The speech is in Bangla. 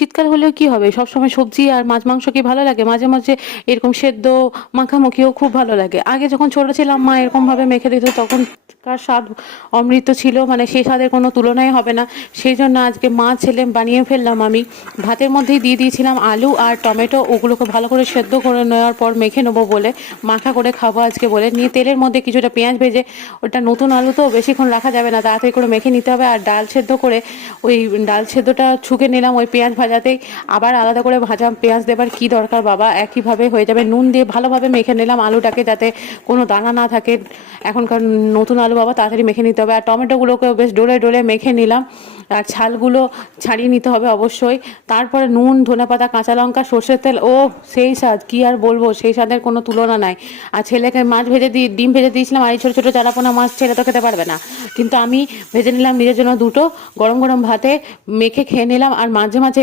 শীতকাল হলেও কি হবে, সবসময় সবজি আর মাছ মাংস কি ভালো লাগে? মাঝে মাঝে এরকম সেদ্ধ মাখামাখিও খুব ভালো লাগে। আগে যখন ছোট ছিলাম মা এরকমভাবে মেখে দিত, তখনকার স্বাদ অমৃত ছিল, মানে সেই স্বাদের কোনো তুলনাই হবে না। সেই জন্য আজকে মা ছেলে বানিয়ে ফেললাম আমি। ভাতের মধ্যেই দিয়ে দিয়েছিলাম আলু আর টমেটো, ওগুলোকে ভালো করে সেদ্ধ করে নেওয়ার পর মেখে নেবো বলে, মাখা করে খাবো আজকে বলে নিয়ে তেলের মধ্যে কিছুটা পেঁয়াজ ভেজে, ওটা নতুন আলু তো বেশিক্ষণ রাখা যাবে না, তাড়াতাড়ি করে মেখে নিতে হবে। আর ডাল সেদ্ধ করে ওই ডাল সেদ্ধটা ছুঁকে নিলাম ওই পেঁয়াজ ভাজাতেই। আবার আলাদা করে ভাজা পেঁয়াজ দেবার কি দরকার বাবা, একইভাবে হয়ে যাবে। নুন দিয়ে ভালোভাবে মেখে নিলাম আলুটাকে, যাতে কোনো দানা না থাকে। এখনকার নতুন আলু বাবা, তাড়াতাড়ি মেখে নিতে হবে। আর টমেটোগুলোকে বেশ ডলে ডলে মেখে নিলাম, আর ছালগুলো ছাড়িয়ে নিতে হবে অবশ্যই। তারপরে নুন, ধনেপাতা, কাঁচা লঙ্কা, সর্ষের তেল, ও সেই স্বাদ কি আর বলবো, সেই স্বাদের কোনো তুলনা নাই। আর ছেলেকে মাছ ভেজে ডিম ভেজে দিয়েছিলাম, আর এই ছোটো ছোটো চারাপোনা মাছ ছেলে তো খেতে পারবে না, কিন্তু আমি ভেজে নিলাম নিজের জন্য দুটো, গরম গরম ভাতে মেখে খেয়ে নিলাম। আর মাঝে মাঝে